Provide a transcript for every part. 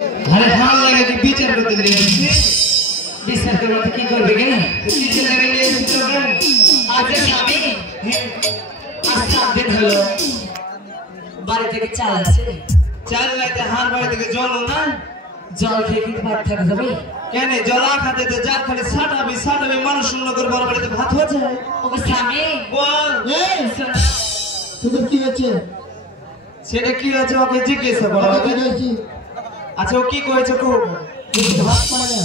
আরে ভাল লাগে যে বিচার করতে নিয়েছি বিচার করতে কি করবে কেন বিচার করে নিয়েছি তো আজকে স্বামী আজ 7 দিন হলো বাড়ি থেকে চাল আছে চাল লাইতে হার বাড়ি থেকে জল না জল খেয়ে কি ভাত খাওয়া যাবে কেন জলা খাতে তো জাত খালি সাটাবি মানুষ নগর বড় বাড়িতে ভাত হচ্ছে ওকে স্বামী বল এই তোদের কি হচ্ছে সেটা কি হচ্ছে ওকে জিজ্ঞেস করো কি হচ্ছে আচ্ছা ও কি কইছে কো ভাত পায় না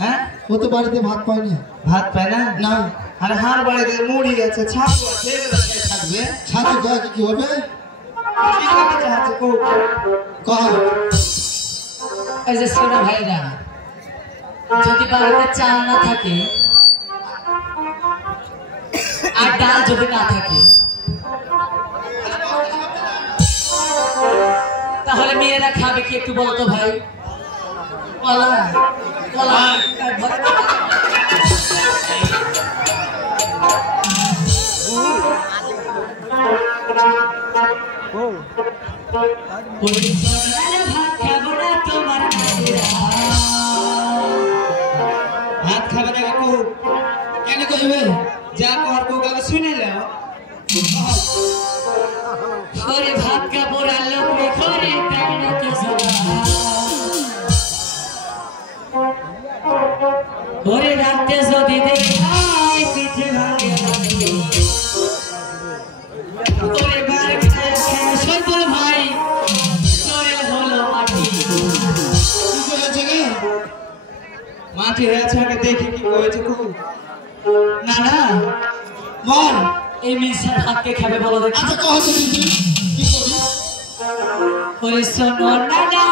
হ্যাঁ ও তো বাড়িতে ভাত পায় না ভাত পায় না না আরে হার বাড়িতে মুড়ি আছে ছাতু আছে থাকবে ছাতু খাওয়া কি হবে কি করতে চাচ্ছে কো কহ এই যে সোনা ভাইরা যদি বাড়িতে চাল না থাকে আর ডাল যদি না থাকে তাহলে মেয়েরা খাবে কি একটু বলতো ভাই কলা কলা ভাত খাবে না কাকু কেন কইবে যা কর কো কাকে শুনে নাও ওরে ভাত কাপড় আলো করে তাই না তো ওরে রাতে যদি দেখাই পিঠে ভাঙে ওরে বার সজল ভাই শরীর হলো মাটি কি হয়েছে গে মাটি হয়েছে আগে দেখি কি হয়েছে খুব না না বল এই মিশা ভাতকে খাবে বলো দেখি আচ্ছা কহ তুই কি করবি ওরে শোনো না না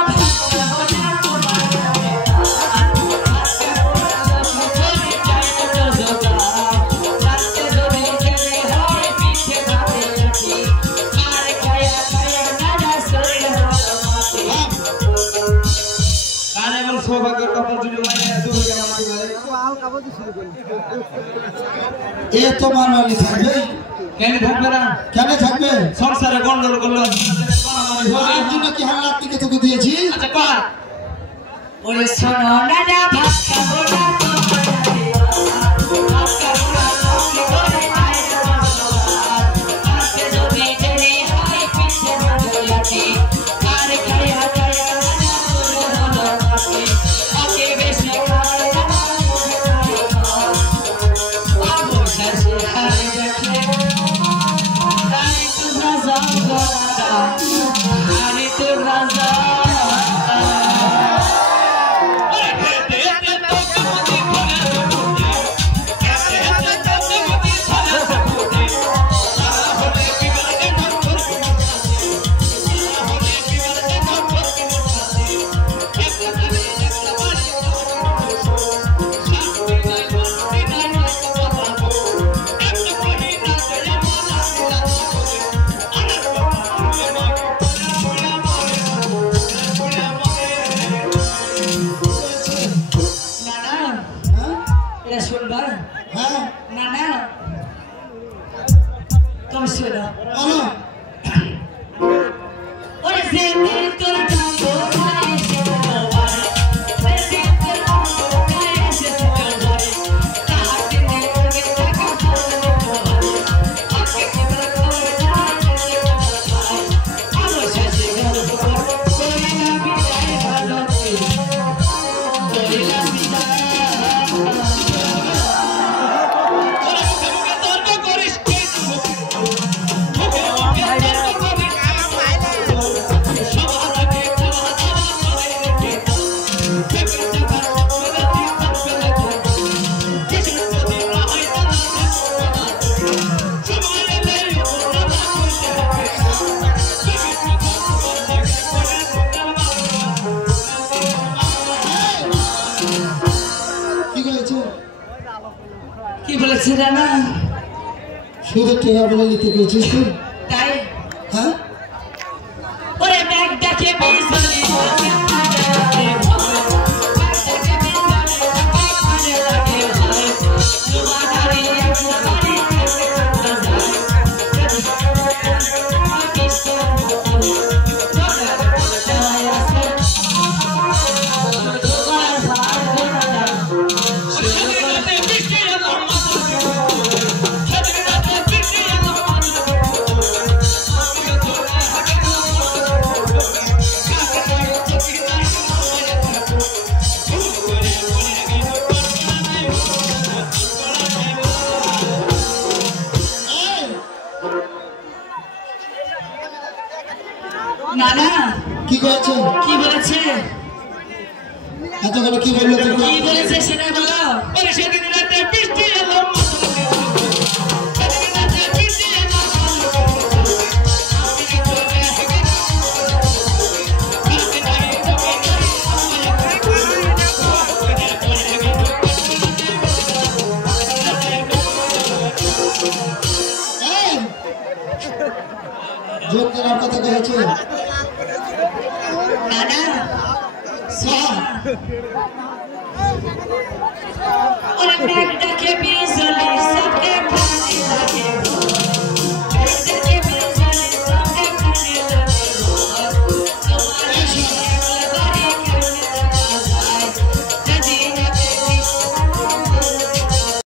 সৌভাগ্যের কপাল জুড়ে মাইয়া দূর হয়ে গেল আমাকে বলে আল কাবদি শুরু করলি এ তো মানবালি থাকবে কেন থাকবে না কেন থাকবে সংসারে গন্ডগোল করলো ওর জন্য কি হালাত থেকে তোকে দিয়েছি আচ্ছা কর ওরে শোনো না না ভাত খাবো না না শুধু টেয়া বলে নিতে গেছিস তুই তাই হ্যাঁ ওরে ব্যাগ দেখে বিজলি করেছে? কি বলেছে? এতগুলো কি বললো? কি বলেছে সেটা বলো। ওরে সেদিন রাতে বৃষ্টি এলো, যোগ করার কথা কয়েছে নানা ওরে মেঘটাকে